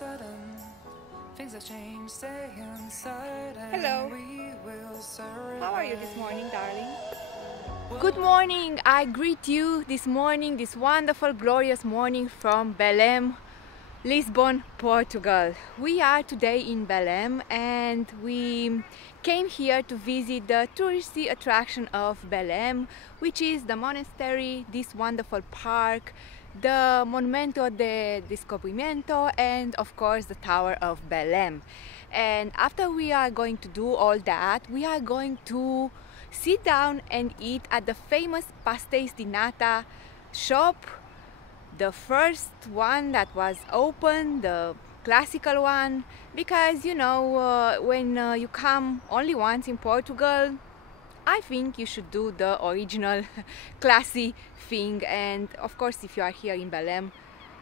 sudden things have changed, stay inside. Hello. How are you this morning, darling? Good morning. I greet you this morning, this wonderful, glorious morning from Belem, Lisbon, Portugal. We are today in Belem and we came here to visit the touristy attraction of Belem, which is the monastery, this wonderful park, the Monumento de Discobiento, and of course the Tower of Belem. And after we are going to do all that, we are going to sit down and eat at the famous pastéis de nata shop, the first one that was open, the classical one, because you know, when you come only once in Portugal, I think you should do the original classy thing. And of course, if you are here in Belem,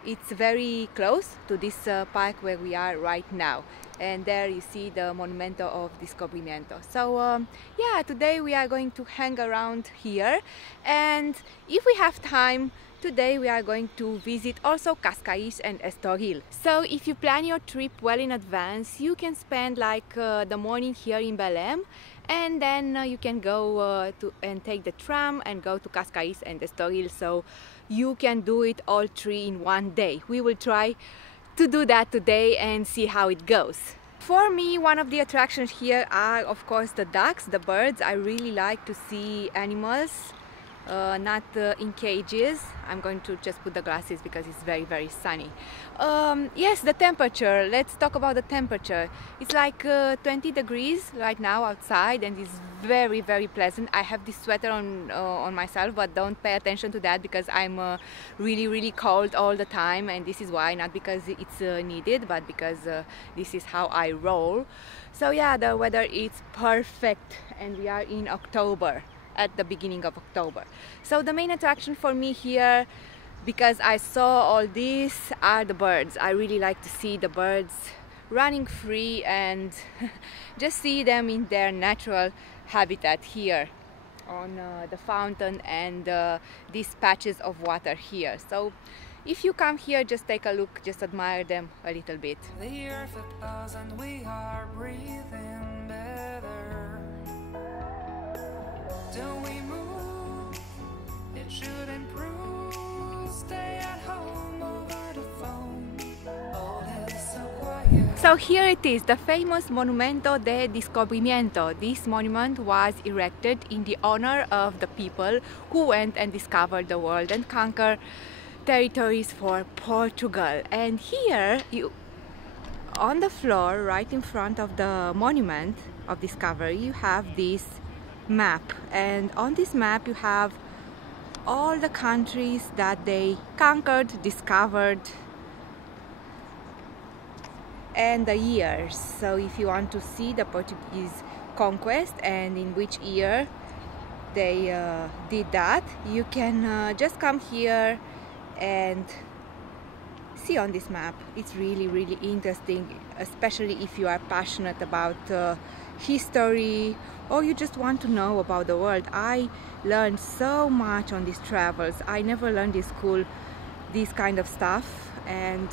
it's very close to this park where we are right now, and there you see the Monumento of Discobiento. So yeah, today we are going to hang around here, and if we have time, today we are going to visit also Cascais and Estoril. So if you plan your trip well in advance, you can spend like the morning here in Belem, and then you can go and take the tram and go to Cascais and Estoril. So you can do it all three in one day. We will try to do that today and see how it goes. For me, one of the attractions here are of course the ducks, the birds. I really like to see animals. Not in cages. I'm going to just put the glasses because it's very sunny. Yes, the temperature. Let's talk about the temperature. It's like 20 degrees right now outside, and it's very pleasant. I have this sweater on myself, but don't pay attention to that because I'm really cold all the time, and this is why, not because it's needed, but because this is how I roll. So yeah, the weather is perfect, and we are in October, at the beginning of October. So the main attraction for me here, because I saw all this, are the birds. I really like to see the birds running free and just see them in their natural habitat here on the fountain and these patches of water here. So if you come here, just take a look, just admire them a little bit. The earth applauds and we are breathing better. Don't we move? It should improve. Stay at home over the phone. All is so quiet. So here it is, the famous Monumento de Discobiento. This monument was erected in the honor of the people who went and discovered the world and conquered territories for Portugal. And here, on the floor, right in front of the monument of discovery, you have this map, and on this map you have all the countries that they conquered, discovered, and the years. So if you want to see the Portuguese conquest and in which year they did that, you can just come here and see on this map. It's really interesting, especially if you are passionate about history, or you just want to know about the world. I learned so much on these travels. I never learned in school this kind of stuff, and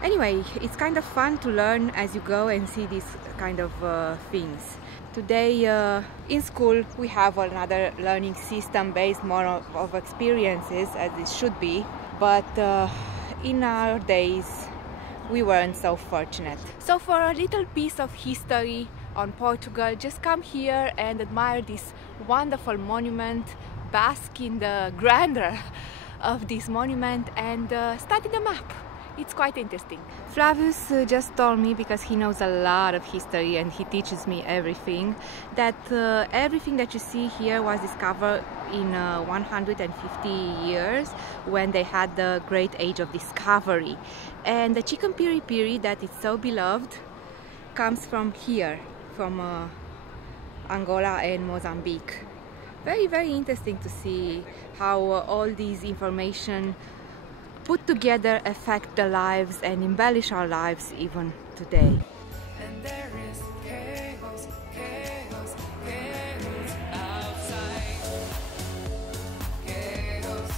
anyway, it's kind of fun to learn as you go and see these kind of things. Today in school we have another learning system based more of experiences, as it should be, but in our days we weren't so fortunate. So for a little piece of history on Portugal, just come here and admire this wonderful monument, bask in the grandeur of this monument, and study the map. It's quite interesting. Flavius just told me, because he knows a lot of history and he teaches me everything, that everything that you see here was discovered in 150 years, when they had the great age of discovery. And the chicken piri piri that is so beloved comes from here, from Angola and Mozambique. Very interesting to see how all these information put together affect the lives and embellish our lives even today. And there is chaos outside. Chaos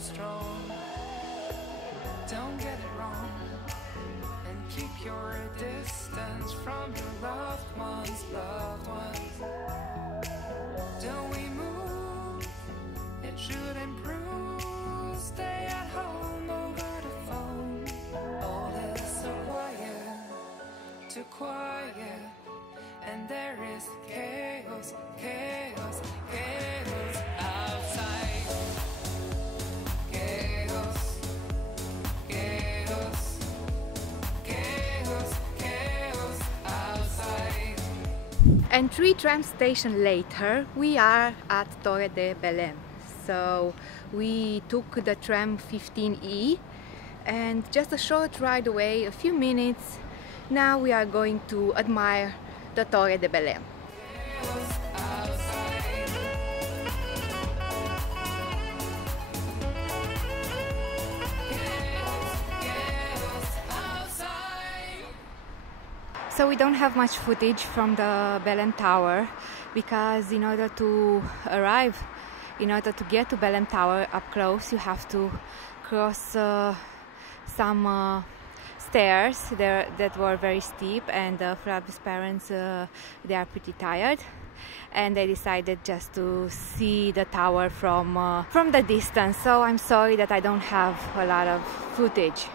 strong. Don't get it wrong, and keep your distance from your loved ones, loved ones. Don't we move? It should improve. Stay at home over the phone. All is so quiet, too quiet, and there is chaos, chaos, chaos outside. Chaos, chaos, chaos, chaos outside. And 3 tram stations later, we are at Torre de Belem. So we took the tram 15E, and just a short ride away, a few minutes, now we are going to admire the Torre de Belem. So we don't have much footage from the Belem Tower because in order to get to Belem Tower up close, you have to cross some stairs there that were very steep, and Flavi's parents they are pretty tired, and they decided just to see the tower from the distance. So I'm sorry that I don't have a lot of footage.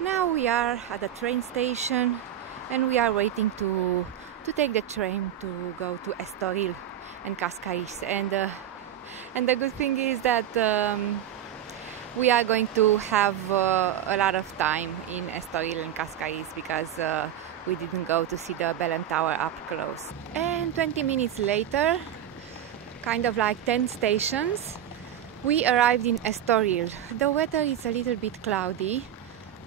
Now we are at the train station, and we are waiting to take the train to go to Estoril and Cascais. And the good thing is that we are going to have a lot of time in Estoril and Cascais because we didn't go to see the Belem Tower up close. And 20 minutes later, kind of like 10 stations, we arrived in Estoril. The weather is a little bit cloudy.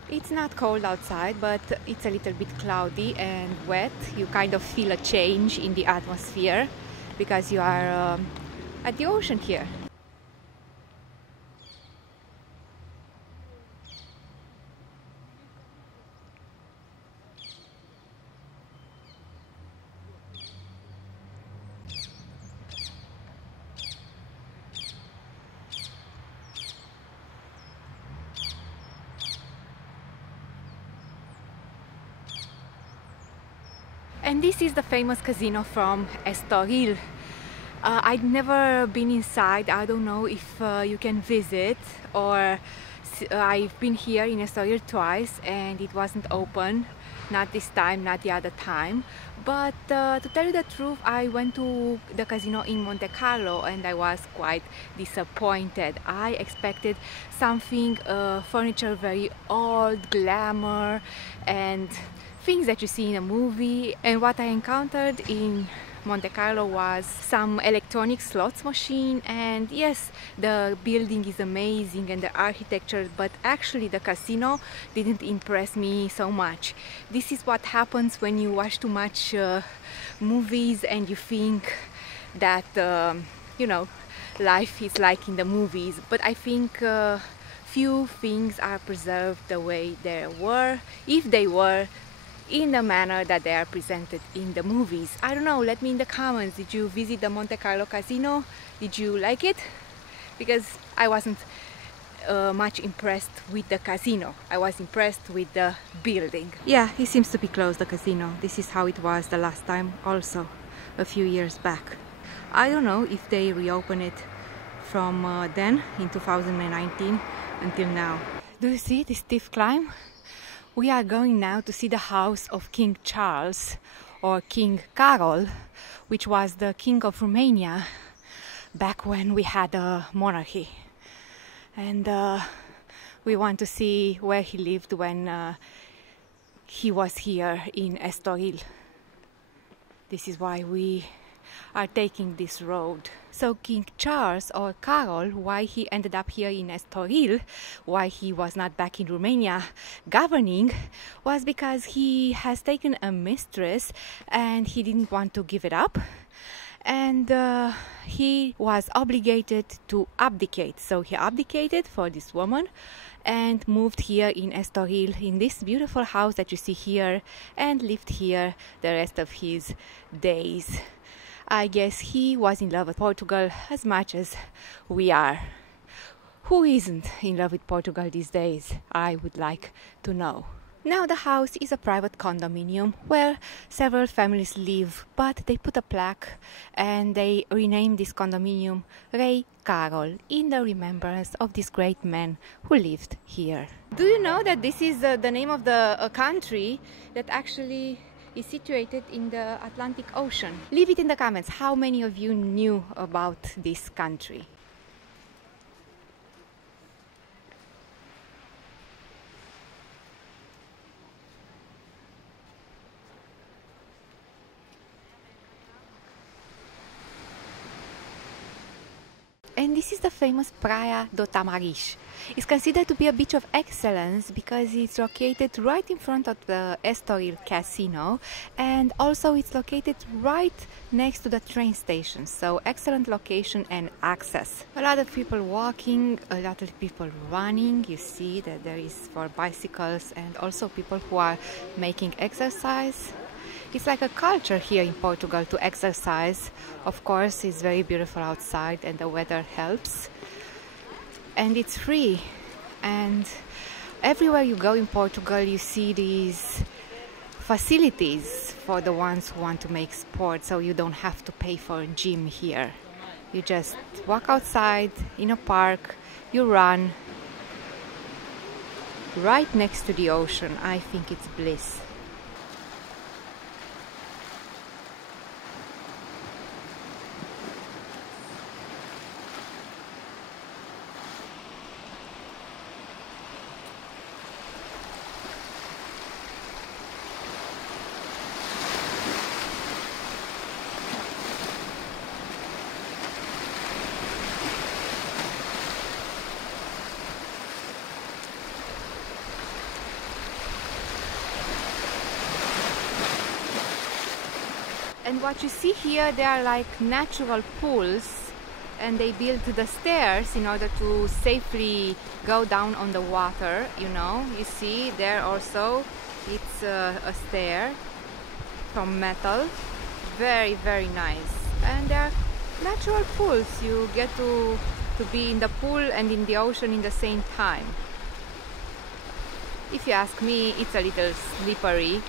It's not cold outside, but it's a little bit cloudy and wet. You kind of feel a change in the atmosphere because you are at the ocean here. And this is the famous casino from Estoril. I'd never been inside. I don't know if you can visit, or I've been here in Estoril twice and it wasn't open. Not this time, not the other time. But to tell you the truth, I went to the casino in Monte Carlo and I was quite disappointed. I expected something, furniture very old, glamour, and things that you see in a movie. And what I encountered in Monte Carlo was some electronic slots machine, and yes, the building is amazing and the architecture, but actually the casino didn't impress me so much. This is what happens when you watch too much movies and you think that you know, life is like in the movies. But I think few things are preserved the way they were, if they were, in the manner that they are presented in the movies. I don't know, let me in the comments, did you visit the Monte Carlo casino? Did you like it? Because I wasn't much impressed with the casino. I was impressed with the building. Yeah, it seems to be closed, the casino. This is how it was the last time also, a few years back. I don't know if they reopen it from then in 2019 until now. Do you see this steep climb? We are going now to see the house of King Charles, or King Carol, which was the king of Romania back when we had a monarchy. And we want to see where he lived when he was here in Estoril. This is why we are taking this road. So King Charles, or Carol, why he ended up here in Estoril, why he was not back in Romania governing, was because he has taken a mistress and he didn't want to give it up, and he was obligated to abdicate. So he abdicated for this woman and moved here in Estoril, in this beautiful house that you see here, and lived here the rest of his days. I guess he was in love with Portugal as much as we are. Who isn't in love with Portugal these days? I would like to know. Now the house is a private condominium where several families live, but they put a plaque and they renamed this condominium Rei Carol in the remembrance of this great man who lived here. Do you know that this is the name of a country that actually is situated in the Atlantic Ocean? Leave it in the comments how many of you knew about this country. And this is the famous Praia do Tamagish. It's considered to be a beach of excellence because it's located right in front of the Estoril casino, and also it's located right next to the train station, so excellent location and access. A lot of people walking, a lot of people running. You see that there is for bicycles and also people who are making exercise. It's like a culture here in Portugal to exercise. Of course, it's very beautiful outside and the weather helps. And it's free. And everywhere you go in Portugal, you see these facilities for the ones who want to make sport, so you don't have to pay for a gym here. You just walk outside in a park, you run right next to the ocean. I think it's bliss. And what you see here, they are like natural pools, and they built the stairs in order to safely go down on the water, you know. You see there also, it's a stair from metal. Very, very nice. And they are natural pools. You get to be in the pool and in the ocean in the same time. If you ask me, it's a little slippery.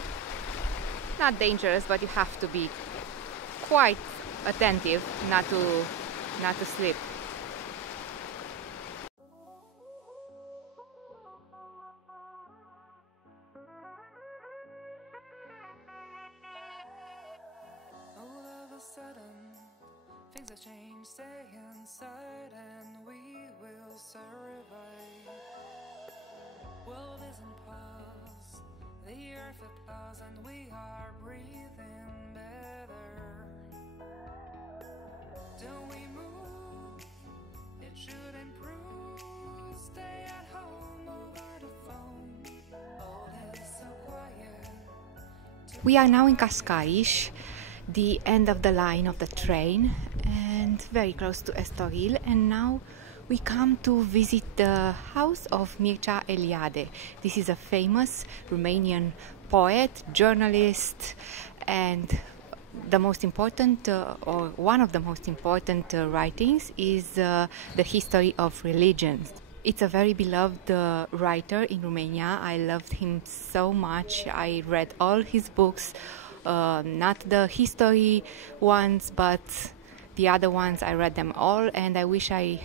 Not dangerous, but you have to be quite attentive not to slip. All of a sudden, things have changed. Stay inside and we will survive. World is in pause, the earth applauds, and we are breathing better. Don't we move? It should improve. Stay at home over the phone. All is so quiet. We are now in Cascais, the end of the line of the train, and very close to Estoril, and now we come to visit the house of Mircea Eliade. This is a famous Romanian poet, journalist, and the most important, or one of the most important writings is the history of religion. It's a very beloved writer in Romania. I loved him so much. I read all his books, not the history ones, but the other ones. I read them all, and I wish I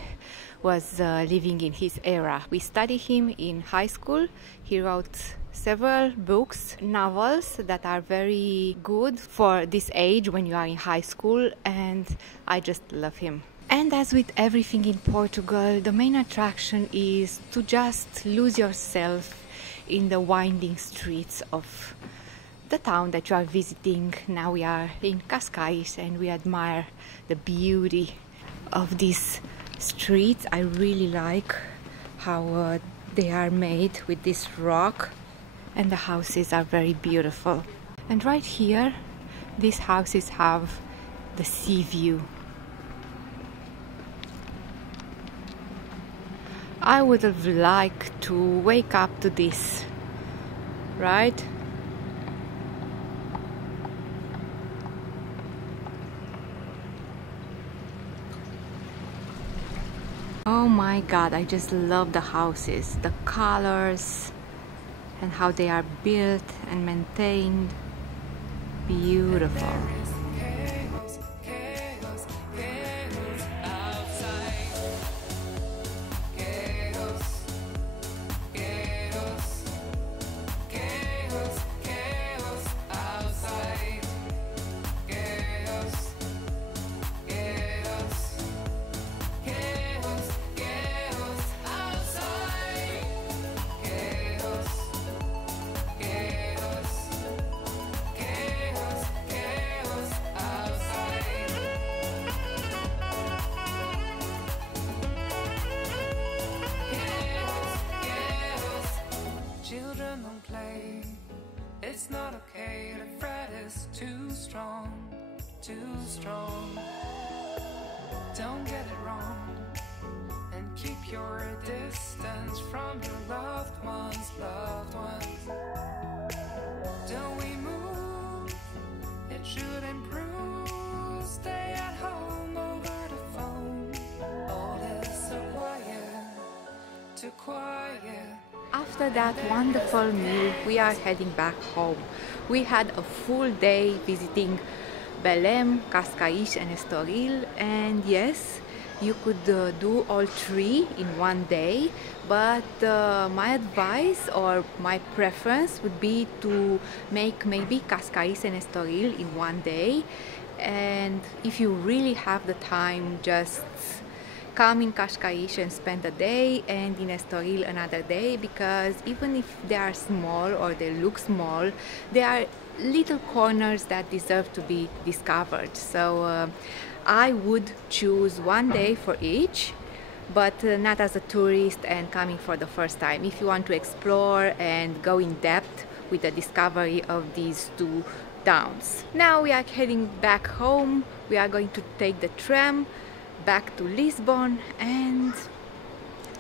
was living in his era. We studied him in high school. He wrote several books, novels that are very good for this age when you are in high school, and I just love him. And as with everything in Portugal, the main attraction is to just lose yourself in the winding streets of the town that you are visiting. Now we are in Cascais and we admire the beauty of these streets. I really like how they are made with this rock, and the houses are very beautiful. And right here, these houses have the sea view. I would have liked to wake up to this, right? Oh my god, I just love the houses, the colors and how they are built and maintained. Beautiful. Children don't play. It's not okay to fret, it's too strong, too strong. Don't get it wrong, and keep your distance from your loved ones, loved ones. Don't we move? It should improve. Stay at home over the phone. All is so quiet, too quiet. After that wonderful meal, we are heading back home. We had a full day visiting Belem, Cascais and Estoril, and yes, you could do all three in one day, but my advice or my preference would be to make maybe Cascais and Estoril in one day, and if you really have the time, just come in Cascais and spend a day, and in Estoril another day, because even if they are small or they look small, they are little corners that deserve to be discovered. So I would choose one day for each, but not as a tourist and coming for the first time. If you want to explore and go in depth with the discovery of these two towns. Now we are heading back home. We are going to take the tram back to Lisbon, and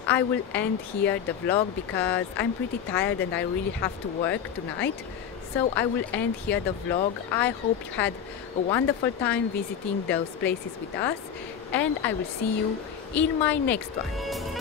I will end here the vlog because I'm pretty tired and I really have to work tonight. So I will end here the vlog. I hope you had a wonderful time visiting those places with us, and I will see you in my next one.